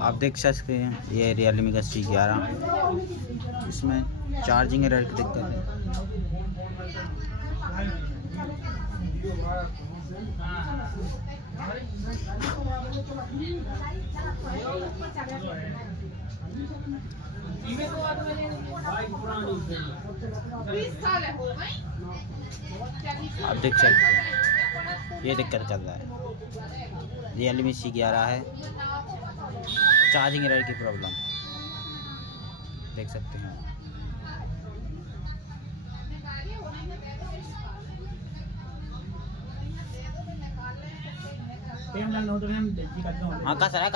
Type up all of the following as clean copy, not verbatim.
आप देख सकते हैं ये Realme का C11, इसमें चार्जिंग एरर की दिक्कत है। आप देख सकते हैं ये दिक्कत कर रहा है, Realme C11 है, चार्जिंग एरर की प्रॉब्लम देख सकते हैं। हाँ कसर है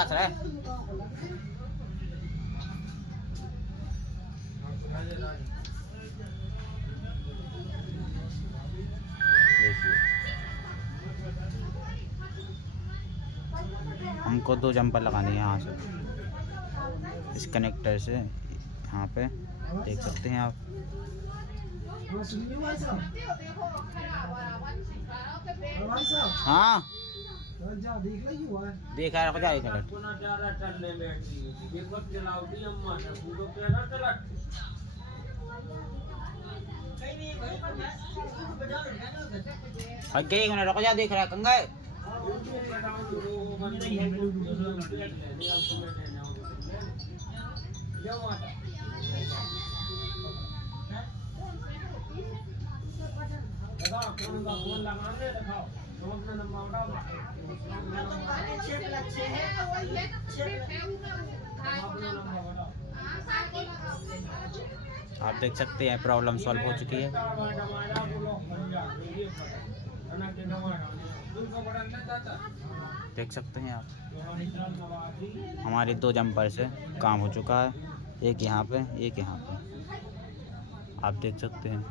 देखिए, हमको 2 जंपर लगाने हैं यहाँ से, इस कनेक्टर से यहाँ पे देख सकते हैं आप। हाँ देखा रखो जाए रखो जा देख रहा कंगा आप देख सकते हैं प्रॉब्लम सॉल्व हो चुकी है। देख सकते हैं आप, हमारे 2 जंपर से काम हो चुका है, एक यहाँ पे एक यहाँ पे, आप देख सकते हैं।